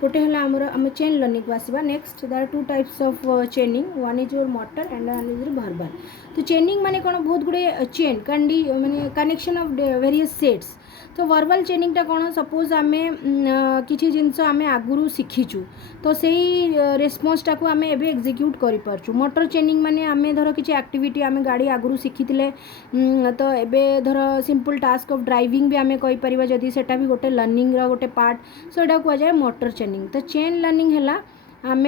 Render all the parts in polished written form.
गोटे है आमर आम चेन लर्निंग को आसवा next there are two types of chaining one is your motor and one is verbal तो चेनिंग माने कौन बहुत गुड़े चेन कैंडी माने कनेक्शन ऑफ वेरियस सेट्स तो वर्बल चेनिंगटा कौन सपोज आम किसी जिनस आम आगुरी शिखीचु तो से रेस्पन्सटा को आम एवं एक्जिक्यूट करूँ मोटर चेनिंग माने आम धर किसी एक्टिविटी आम गाड़ी आगुरी शिखी तो एबे धर सिंपल टास्क ऑफ ड्राइविंग भी आम कहीपर जदि सेटा भी गोटे लर्निंग गोटे पार्ट सो यहाँ कहुए मोटर चेनिंग तो चेन लर्निंग है आम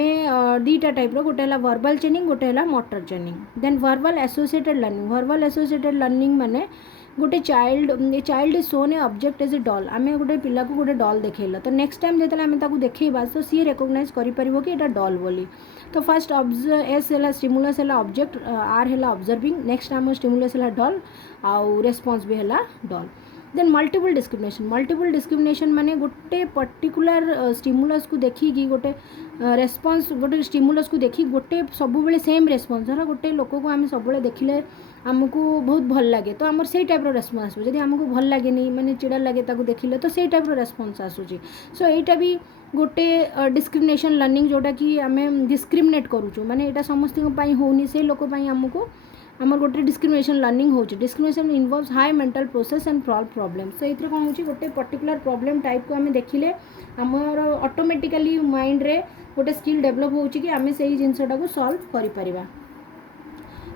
दीटा टाइप गोटे है वर्बल चेनिंग गोटे है motor chaining then verbal associated learning verbal associated learning माने गोटे child is shown a object as a doll आम गोटे पिला को गोटे डॉल देखला तो नेक्स्ट टाइम जो आम देखा तो सी रेकग्नाइज कर कि डॉल बोली तो फर्स्ट एस है स्टिमुलस है ऑब्जेक्ट आर है ऑब्जर्विंग नेक्स्ट आम स्टिमुलस है डॉल आउ रेस्पॉन्स भी है डॉल देन मल्टीपल डिस्क्रिमिनेशन माने गोटे पर्टिकुलर स्टिमुलस को देखिकी गोटे रेस्पॉन्स गोटे स्टिमुलस को देखी गोटे सब सेम रेस्पॉन्स धर गोटे लोक को आम सब देखिले आमको बहुत भल लगे तो आमर से टाइप रेस्पॉन्स आसो जब आमको भल लगे नहीं माने चिड़ा लगे ताको देखिले तो से टाइप रेस्पॉन्स आसूची सो यहाँ भी गोटे डिस्क्रिमिनेशन लर्निंग जोटा कि आम डिस्क्रिमिनेट करूँ माने यहाँ समस्त होनी से लोक आमको आमर गोटे डिस्क्रिमिनेशन लर्निंग हो discrimination involves high mental process and solve problem so ये कौन हो गोटे पर्टिकुलर प्रॉब्लम टाइप को आम देखिले आमर ऑटोमेटिकली माइंड रे गोटे स्किल डेवलप हो कि आम से जिनसटा को सॉल्व करिपरिबा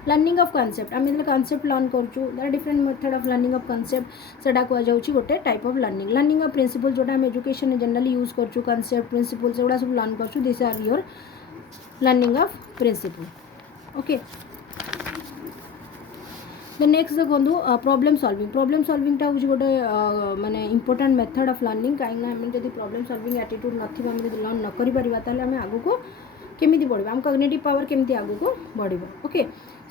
लर्निंग ऑफ कॉन्सेप्ट आम जो कॉन्सेप्ट लर्न करूँ different method of learning of concept सेटा कहुँ गोटे type of learning of principle जोटा आम एजुकेशन जनरली यूज करूँ कॉन्सेप्ट प्रिंसिपल से गुड़ा सब लर्न करूँ this are your learning of principle okay then next देखो प्रॉब्लम सॉल्विंगटा हूँ गोटे माने इंपोर्टेंट मेथड ऑफ लर्निंग कहीं जब प्रॉब्लम सॉल्विंग एटीट्यूड नथिबा हम जब लर्न न करि परिबा ताले हम आगु को केमिति बढ़िबा हम कॉग्निटिव पावर केमिति आगु को बढ़िबो ओके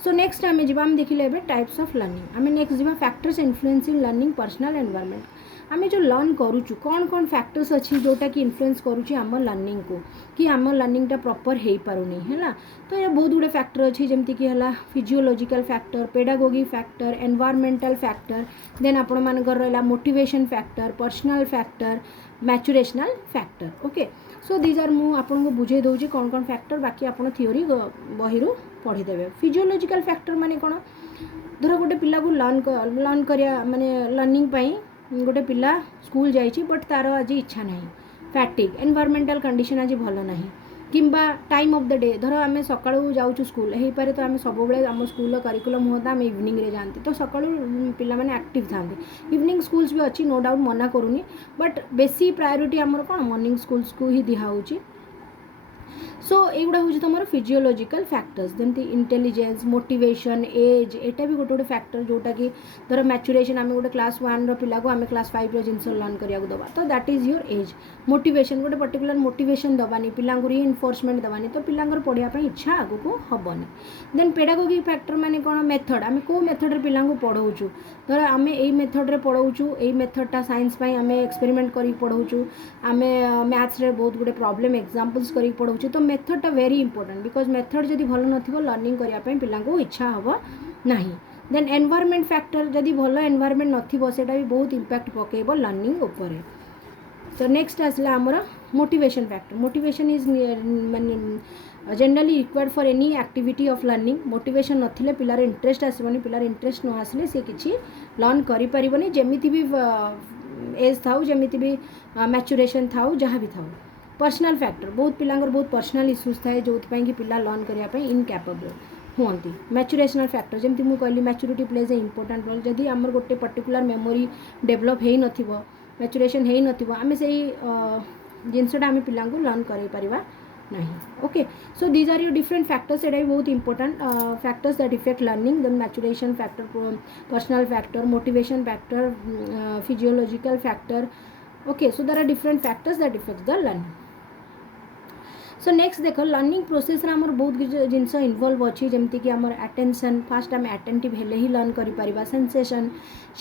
सो नेक्स्ट आम जीवा हम देखिले एबे टाइप्स ऑफ लर्निंग आम नेक्स्ट जीवा factors influencing learning personal environment आम जो लर्न करूँ कौन कौन फैक्टर्स अच्छी जोटा कि इन्फ्लुएंस करुँची आम लर्निंग को कि आम लर्निंगटा प्रॉपर हो पारुनी है तो ये बहुत गुड़े फैक्टर अच्छी जमती कि है physiological factor pedagogy factor environmental factor then आपण मानकर रहा motivation factor personal factor maturational factor okay so these are मु आपको बुझे दूसरी कौन कौन फैक्टर बाकी आप थियोरी बही पढ़ीदेवे फिजियोलॉजिकल फैक्टर माने कौन धर गोटे पिला को लर्न करिया माने लर्निंग पाई गोटे पिला स्कूल जाइए बट तार आज इच्छा ना फैटिक एनवायरमेंटल कंडीशन आज भल ना किंबा टाइम ऑफ द डे धर आम सका जाऊँ स्कूल हो पारे तो आम सब आम स्कूल करिकुलम होता आम इवनिंग रे जाते तो सका पिला माने एक्टिव था इवनिंग स्कूल्स भी अच्छी नो डाउट मना करूनी बट बेसी प्रायोरिटी आमर कौन मॉर्निंग स्कूल्स को ही दिखाऊँगी सो युवा हूँ तुम फिजियोलॉजिकल फैक्टर्स जमी इंटेलिजेंस मोटिवेशन एज एटा भी गोटे गोटे फैक्टर जोटा कि धर मैचुरेशन आम गोटे क्लास 1 पिला को आम क्लास 5 जिनस लर्न करा दबा तो that is your age motivation गोटे पर्टिकुलर मोटिवेशन दबानी पिला रिइनफोर्समेंट दबानी तो पिला पढ़ाई इच्छा आगू को हेनी देन पेडागोगी फैक्टर माने कौन मेथड आम कौ मेथड पिला पढ़ाऊँ धर आम यही मेथड पढ़ाऊँ यही मेथडटा साइंस आम एक्सपेरिमेंट कर पढ़ाऊँ आम मैथ्स रे बहुत गुड़े प्रॉब्लम एग्जांपल्स कर पढ़ाऊँ तो मेथडटा वेरी इंपोर्टेंट बिकज मेथड जब भल नथिबो लर्निंग करने पिला इच्छा हम ना देन एनवायरमेंट फैक्टर जदि भल एनवायरमेंट नथिबो सेटा भी बहुत इंपैक्ट पकेबो लर्निंग ऊपर तो नेक्स्ट आसला आमर मोटिवेशन फैक्टर मोटिवेशन इज माने generally required for any activity of learning motivation नथिले पिलार इंटरेस्ट आसबनी पिलार इंटरेस्ट न आसले से किछि लर्न करि परिबनी जेमिति भी एज थाउ जेमिति भी मैचुरेशन थाउ जहाँ भी थाउ पर्सनल फैक्टर बहुत पिलांगर बहुत पर्सनल इश्यूज थाए जो कि पिला लर्न करने इनकैपेबल हुंती मैचुरेशनल फैक्टर जमी मुझे कहली maturity plays a important role जदि आमर गोटे पर्टिकुलर मेमोरी डेवलप हो नथिबो मैचुरेशन हो नथिबो आमे से जिनसटा आम पिला लर्न कर पारिबा नहीं okay so these are your different factors एटा भी बहुत important factors that effect learning then maturation factor personal factor motivation factor physiological factor okay so there are different factors that effect the learning so next देख learning process आमर बहुत जिनस involve अच्छी जमती कि आमर अटेंशन फास्ट आम attentive हेले ही लर्न करिपरिबा sensation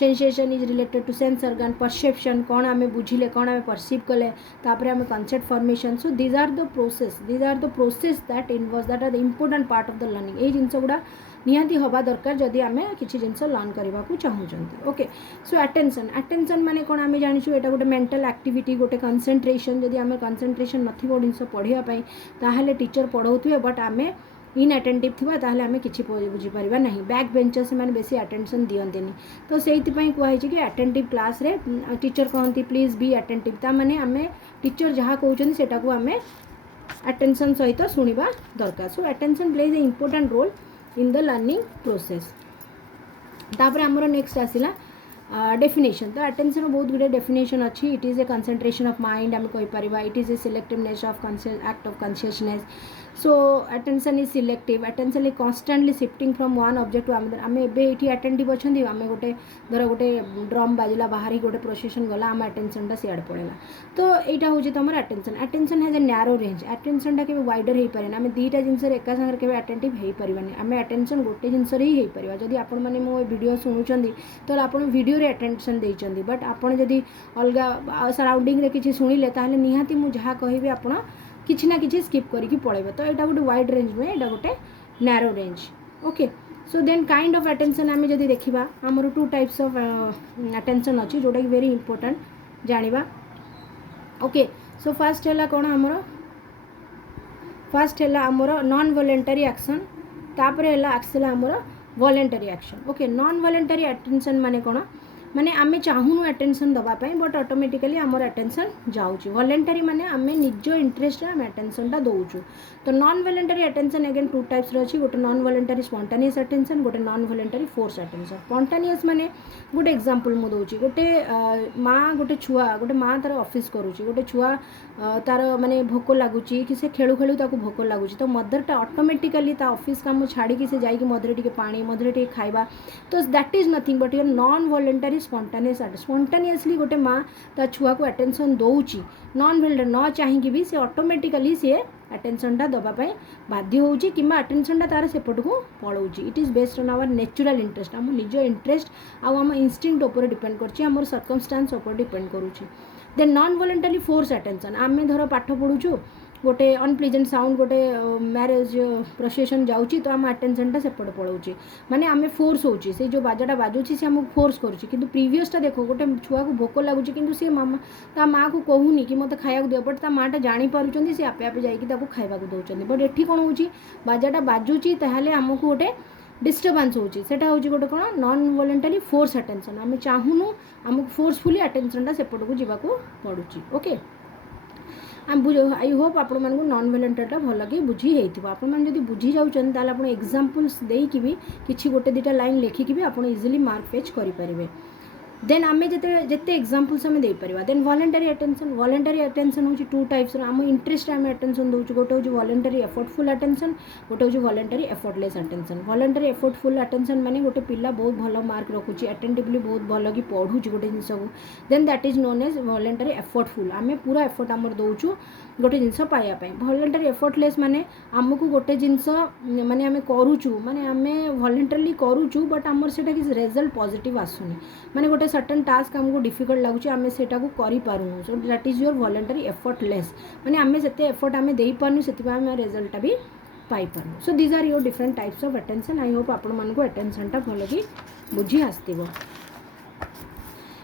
is related to sense organ perception कौन आम बुझिले कौन आम परसीव कले तापर आम concept formation so these are the process that involve that are the important part of the learning ये जिनस गुड़ा निहाती हवा दरकार जदि आमे किछि जिंस लर्न करबा को चाहूचंती ओके सो अटेंशन माने कोन आमे जानिछु एटा गोटे मेंटल एक्टिविटी गोटे कंसंट्रेशन जदि आमे कंसंट्रेशन नथिबो जिंस पढिया पई ताहाले टीचर पढौथुवे बट आमे इनअटेंटिव थिबा ताहाले आमे किछि बुझी परिबा नहीं बैक बेंचर्स माने बेसी अटेंशन दियंतेनी तो सेहिति पई कुआ हिछि कि अटेंटिव क्लास रे टीचर कहंती प्लीज बी अटेंटिव ता माने आमे टीचर जहा कहउछन सेटा को आमे अटेंशन सहित सुनिबा दरकार so attention plays a important role in the learning process तापर हमरो नेक्स्ट आसिला डेफिनेशन तो अटेंशन बहुत गुडे डेफिनेशन अच्छी it is a concentration of mind आम कहि परिबा it is a selectiveness of act of consciousness so attention is selective attention is constantly shifting from one object to another आम एटी अटेंटिव अच्छा आम गोटे धर गोटे ड्रम बाजिला बाहरी गोटे प्रोसेसन गला आम अटेंशनटा सियाड़े पड़ेगा तो यहाँ हूँ तुम attention has a narrow range अटेंशनटा के वाइडर हो पारे आम दुईटा जिनस एका सागर के अटेंटिव हो पारानी आम अटेंशन गोटे जिनस ही हो पार जदि आपण मैंने मो वीडियो शुणुंट तो आप वीडियो रे अटेंशन देइचंदी बट आपण जदि अलग सराउंडिंग रे किछि सुनिले ताहले निहाती मु जहा कहिबे आपण किछि ना किछि स्किप करिकि पळेबे तो एटा गोटे वाइड रेंज में एटा गोटे narrow range okay so then kind of attention आमे जदि देखिबा हमर टू टाइप्स ऑफ अटेंशन अछि जोटा कि वेरी इंपोर्टेंट जानिबा ओके सो फर्स्ट हैला कोन हमर फर्स्ट हैला हमर नॉन वॉलंटरी एक्शन तापर हैला आक्सेला हमर voluntary action okay non voluntary attention माने कोन माने आमे चाहूनु अटेंशन दबा पाई बट ऑटोमेटिकली हमर अटेंशन जाउची वॉलंटरी माने आमे निजो इंटरेस्ट रे आमे अटेंशन टा दोउछु तो non voluntary attention again two types रे अछि गोटे नॉन वॉलंटरी स्पॉन्टेनियस अटेंशन गोटे non voluntary force attention spontaneous माने गोटे एग्जांपल मु दोउची गोटे माँ गोटे छुआ गोटे माँ तार ऑफिस करूची गोटे छुआ तार माने भोक लागुची कि से खेलु खेलु ताको भोक लागुची तो मदर टा ऑटोमेटिकली ता ऑफिस काम छाड़ी कि से जाई कि मदर टिके पानी मदर टिके खाइबा तो that is nothing but your non voluntary spontaneously गोटे माँ ता छुआ को अटेंशन दौची नॉन वॉलंटरी न चाहिए भी से ऑटोमेटिकली सी अटेंशनटा दबापी बाध्य होउची किंबा अटेंशनटा तार सेपट को पलाउची it is based on our natural interest आम निज इंटरेस्ट आम इंस्टिंक्ट उपर डिपेंड करछि आम सर्कमस्टांस उपर डिपेंड करूची then non voluntary force attention आम धर पाठ पढ़ुछु गोटे अनप्लीजेंट साउंड गोटे मैरेज प्रोसेसन जाऊँगी तो आम अटेंशनटा सेपट पलाउची माने आम फोर्स होची से जो बाजाटा बाजुची से आमको फोर्स करुच्ची किंतु प्रीवियसटा देखो गोटे छुआ को भोक लगुच कि सी मामा ता माँ को कहूनी कि मत खाया दियो बट ता माँटा जापी सी आपे आपे जाकि खाइबा दौरान बट एठी कौन होची बाजाटा बाजुची ताहले आमको गोटे डिस्टर्बांस होची सेटा होची गोटे कौन नॉन वॉलंटरी फोर्स अटेंशन आम चाहूनु आमको फोर्सफुली अटेंशनटा सेपट को जावाक पड़ुची ओके आई होप आपण मानक नॉन वॉलंटरीटा भल कि बुझी होइथिबो आपण मान जदि बुझी जाउछन ताले आपण एग्जांपल्स देई कि भी किछि गोटे दुटा लाइन लेखि कि भी आपण इजीली मार्क पेज करि परिबे देन आमे जते एग्जांपल्स आमे देई परिबा देन वॉलंटरी अटेंशन होची टू टाइप्स आम इंटरेस्ट आमे अटेंशन दोछु गोटे होची वॉलंटरी एफर्टफुल अटेंशन गोटे होची voluntary effortless attention voluntary effortful attention माने गोटे पिल्ला बहुत भल मार्क रखुची अटेंटिवली बहुत भल कि पढुची गोटे जिंस को then that is known as voluntary effortful आमे पूरा एफर्ट आमर दोछु गोटे जिनस पाया वॉलंटरी एफर्टलेस माने आमको गोटे जिनस माने आमे करूछु माने आमे वॉलंटरली करूछु बट आमर सेटा कि रिजल्ट पॉजिटिव आसुनी माने गोटे सर्टेन टास्क आमको डिफिकल्ट लागुची आमे सेटा को करि पारुनु so that is your voluntary effortless माने आमे सेते एफर्ट आमे देई पारनु सेतिबा आमे रिजल्ट भी पाई पारनु so these are your different types of attention I hope आपण मानको अटेंशनटा भल कि बुझी आस्तिबो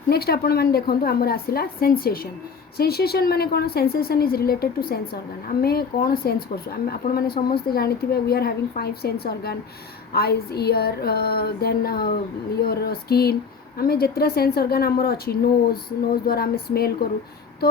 नेक्स्ट आपण मान देखंतु हमर आसिला सेंसेशन माने कौन sensation is related to sense organ आमे कौन सेंस करछु आमे आपण माने समस्त जानिथिबे we are having 5 sense organ eyes ear then your skin आमे जितरा सेंस ऑर्गन हमर अछि नोज द्वारा आमे स्मेल करू तो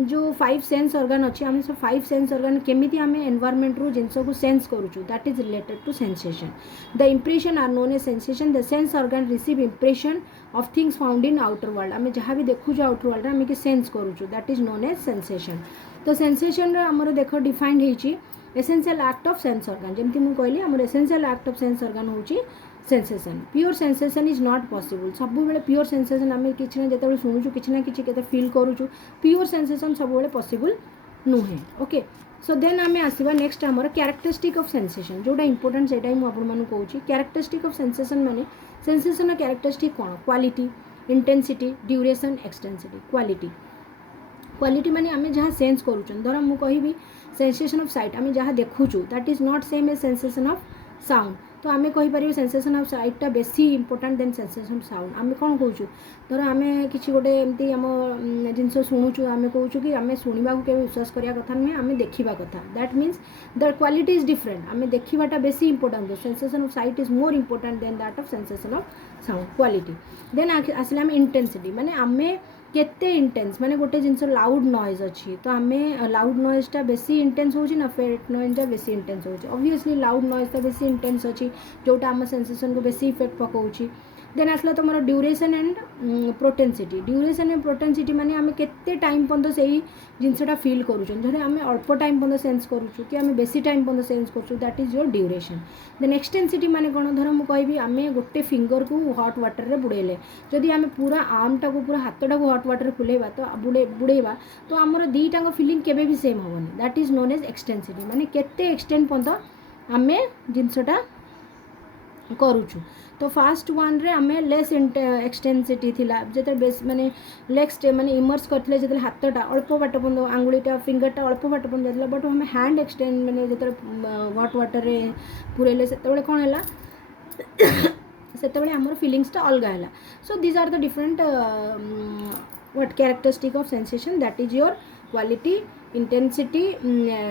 जो 5 सेंस ऑर्गन अच्छी आम सब 5 सेंस ऑर्गन केमिति आमे एनवायरनमेंट रू जिनस को सेंस करूछु that is related to sensation the impression are known as sensation the sense organ receive impression of things found in outer world आमे जहाँ भी देखुछु आउटर वर्ल्ड आमे के सेंस करूछु that is known as sensation तो sensation रे हमर देखो डिफाइंड हेची essential act of sense organ जेमति मु कहली हमर essential act of sense organ होची sensation pure sensation is not possible सब बेले प्योर सेंसेशन आम कि जिते शुणुचु कि केते फील करूचु प्योर सेंसेशन सब बेले पॉसिबल नुहे ओके सो देन आम आसवा नेक्स्ट आमर कैरेक्टरिस्टिक ऑफ सेंसेशन जोटा इंपोर्टेंट सेटा ही मुझे कहूँ कैरेक्टरिस्टिक ऑफ सेंसेशन माने सेंसेशन कैरेक्टरिस्टिक कौन क्वालिटी इंटेंसिटी ड्यूरेशन एक्सटेंसिटी क्वालिटी माने आम जहाँ सेंस करूँ धर मुझे सेंसेशन ऑफ साइट आम जहाँ देखुचु that is not same a sensation of sound तो आम कहीपर सेंसेशन ऑफ साइटटा बेसी important then sensation of sound आम कौन कहूँ धर आम कि गोटे एमती आम जिनस शुणुचु आम कहूँ कि आम शुणा के विश्वास करने कथा नुहे आम देखा कथा that means the quality is different आम देखाटा बेसी important sensation of sight is more important than that of sensation of sound quality then आसले आम इंटेंसिटी माने आमे केते इंटेंस माने गोटे जिनस लाउड नॉइज अच्छी तो आम लाउड नॉइजटा बेसी इंटेंस होची ना फेट नॉइजटा बेसी इंटेंस होची ऑब्वियसली लाउड नॉइजटा बेसी इंटेंस अच्छी जोटा आम सेंसेशन को बेसी इफेक्ट पकाउची देन आसला तुम ड्यूरेशन एंड प्रोटेंसिटी ड्यूरेशन एंड प्रोटेंसिटी माने आम केते टाइम पर्यंत से जिनसटा फील करूँ जब आम अल्प टाइम पर्यंत सेन्स करूँ कि आम बेसी टाइम पर्यंत सेन्स करूँ that is your duration then extensity माने कौन धर मुझे कहि आम गोटे फिंगर को हॉट वाटर रे बुड़ेले जदि आम पूरा आर्मटा को पूरा हाथटा को हॉट वाटर फुलेबा तो बुड़ेबा तो आमर दीटा फिलिंग केबे भी सेम हेनी दैट इज नोन एज एक्सटेंसिटी माने केते एक्सटेंड पर्यंत आम जिनसटा करूँ तो फास्ट वन रे आम लेस एक्सटेंसिटी थिला जो बेस माने लेक्स माने इमर्स करते जो हाथटा अल्प बाट पर्यंत आंगुलीटा फिंगरटा अल्प बाट पर्यंत जाता बट आम हैंड एक्सटेंड माने जो हॉट वाटर रे पुरेले से कौन है से आमर फिलिंग्सटा अलग है so these are the different what characteristic of sensation that is your quality intensity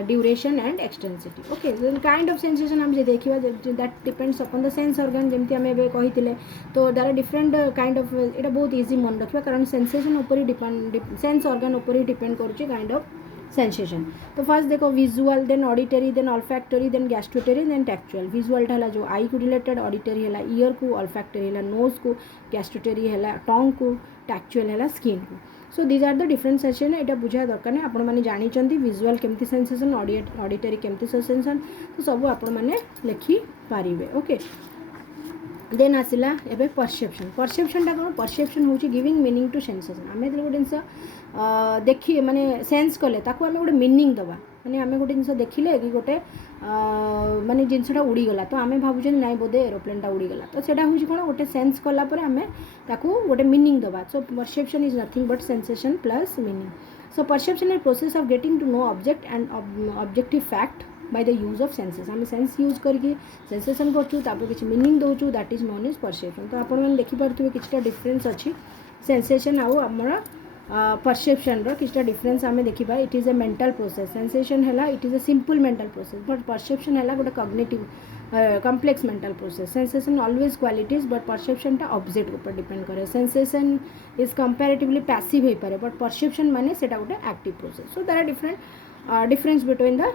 duration and extensity okay kind of sensation आम देखा that depends upon the sense organ जमी आम कही तो there are different kind of यहाँ बहुत easy मन रखा कारण सेंसेशन उपर डिपेंड सेंस ऑर्गन उपर डिपेंड करुच्चे काइंड ऑफ सेंसेशन तो फर्स्ट देखो visual then auditory then olfactory then gustatory then टैक्चुअल विजुअलटा है जो आई को रिलेटेड ऑडिटरी है ईयर को ऑल्फैक्टरी है नोज को गैस्ट्रोटरी है टंग को टैक्चुअल है स्किन को so these are the different sensation यहाँ बुझा दरकार नहीं आपण मैंने जानते विजुअल केमती सेंसेशन ऑडिटरी केमती सेंसेशन तो सब आपण मैंने लिखिपारे ओके देन आसला एबे परसेप्शनटा कौन परसेप्शन हूँ गिविंग मीनिंग टू सेंसेशन आम गोटे जिनस देखी माने सेंस कले ताको आम गोटे मीनिंग दबा माने आम गोटे जिनस देखिले कि गोटे माने जिनसटा उड़ीगला तो आम भावुँ ना बोधे एरोप्लेनटा उड़ीगला तो सेटा हूँ कौन गोटे सेंस कलापर आम ताको गोटे मीनिंग दबा so perception is nothing but sensation plus meaning so perception is process of getting to know object and objective fact by the use of senses आम सेंस यूज करके सेंसेशन करूँ किसी मीनिंग दौचु that is known as perception तो आपण मैंने देखिपे कि difference अच्छी सेंसेशन आउ आमर परसेप्शन किसी डिफरेंस आम देखा it is a mental process sensation है it is a simple mental process but perception है गोटे cognitive complex mental process sensation always qualities but परसेप्शनटा ऑब्जेक्ट ऊपर डिपेंड करे सेंसेशन इज कंपैरेटिवली पैसिव हो पारे बट परसेप्शन माने सेटा गोटे active process so there are different difference between the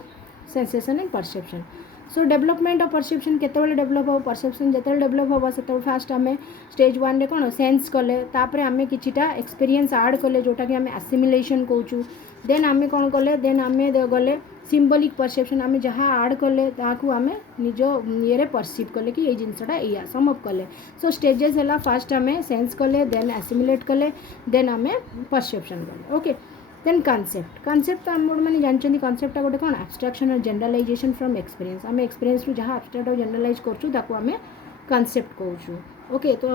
sensation and perception so development of perception केतबेले develop हो परसेप्शन जिते डेवलप हम से फास्ट आम स्टेज वन रे कौन सेंस कले तापर आम किछिटा एक्सपीरियंस ऐड कले जोटा कि आम एसिमिलेशन कहूँ देन आम कौन कले देन आम गले सिंबलिक परसेप्शन आम जहाँ ऐड कले ताकू आम निज ये परसीव कले कि ये जिनसटा या सम अप कले सो स्टेजेस है फास्ट आम सेंस कले देन एसिमिलेट कले देन आम परसेप्शन कले ओके देन कॉन्सेप्ट आम मैंने जानते कॉन्सेप्ट गोटे कौन एब्स्ट्रैक्शन और जनरलाइजेशन फ्रॉम एक्सपीरियंस आम एक्सपीरियंस जहाँ एब्स्ट्रैक्ट और जनरलाइज करूँ आम कॉन्सेप्ट कहूँ ओके तो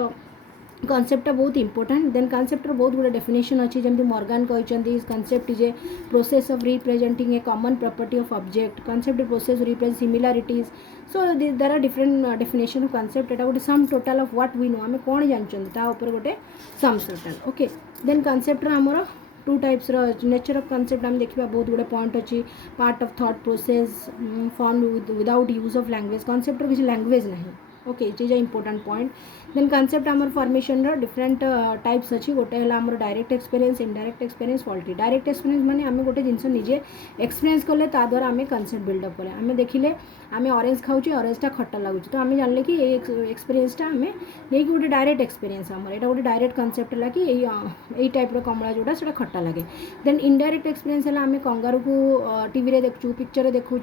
कॉन्सेप्ट बहुत इंपोर्टेंट देन कॉन्सेप्ट बहुत गुड डेफिनेशन अच्छी जमी मॉर्गन कहते concept is a process of representing A common property of object concept process represent सिमिलारिटीज so there are different definition of concept एटा गोटे sum total of what we know आम कौन जानते गोटे sum total okay then concept आमर two types nature of concept आम देखा बहुत गुड़े पॉइंट अच्छी part of thought process form without use of language concept किसी लैंग्वेज नहीं okay it is a important point then concept आमर फॉर्मेशन डिफरेंट टाइप्स अच्छी गोटे है आमर direct experience indirect experience faulty direct experience माने आम गोटे जिनस निजे एक्सपीरियंस कले द्वारा आम कॉन्सेप्ट बिल्डअप कले आम देखिले आम ऑरेंज खाऊँ ऑरेंजटा खट्टा लगुच तो आम जानले कि एक्सपीरियंसटा आम नहीं गोटे डायरेक्ट एक्सपीरियंस आमर यहाँ गोटे डायरेक्ट कॉन्सेप्ट है कि यही टाइप्र कमला जोटा से खट्टा लगे देन इनडायरेक्ट एक्सपीरियंस है आम कंगारू को टीवी देखु पिक्चर देखु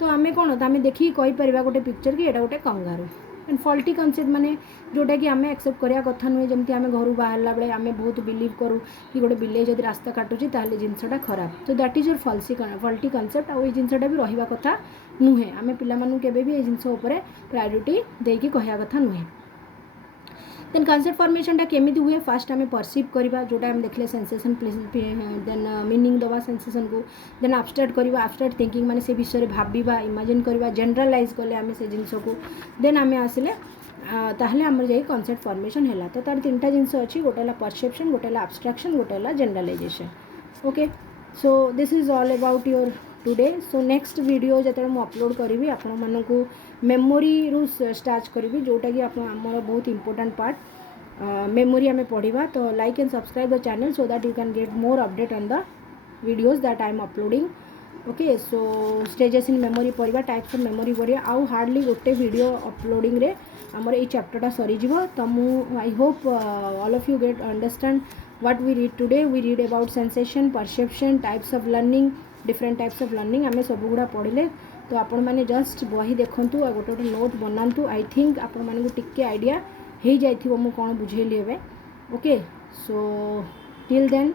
तो आम कौन तो आम देखिए कहीपर गोटे पिक्चर कि यहाँ गोटे कंगारू एंड फॉल्टी कॉन्सेप्ट माने जोटा कि आम एक्सेप्ट करा कथा नुहे जमी आम घर बाहर बेले आम बहुत बिलीव करूँ कि गोटे बिले जब रास्ता काटुची ताले जिनसटा खराब तो that is your faulty concept आउ जिनसटा भी रहा कथा नुहे आम पिला केबे भी ये जिनस प्रायोरिटी देकी कहया कथा नुहे देन कॉन्सेप्ट फॉर्मेशनटा केमिति हुए फास्ट आम परसीव करवा जोटा आम देखले सेंसेशन देन मीनिंग दवा सेंसेशन को देन एब्स्ट्रैक्ट करवा एब्स्ट्रैक्ट थिंकिंग माने से विषय भाविबा इमेजिन करवा जनरलाइज कले आम से जिनस को देन आम आसिले ताहले आमर जाई कॉन्सेप्ट फॉर्मेशन हैला तो तार तीनटा जिनस अछि गोटे ला परसेप्शन गोटे ला एब्स्ट्रैक्शन गोटे ला generalization okay so this is all about your today so next video जो मुझे अपलोड करी आपण मानक मेमोरी रू स्टार्ट करी जोटा कि आमर बहुत इंपोर्टेंट पार्ट मेमोरी आम पढ़ा तो like and subscribe the channel so that you can get more update on the videos that I am uploading okay so stages in memory पढ़ा टाइप्स ऑफ मेमोरी पढ़ा आउ हार्डली गोटे video uploading रे आमर ये चैप्टरटा सरीज तो I hope all of you get understand what we read today we read about sensation perception types of learning different types of learning आम सब गुड़ा पढ़ले तो आपण मैंने जस्ट बही देखूँ गोटे गोटे नोट बनातु आई थिंक आपण मानक टिके आइडिया हो जाइथिबो मु कौन बुझेली एबे okay so till then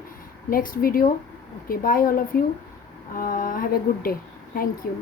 next video okay bye all of you have a good day thank you.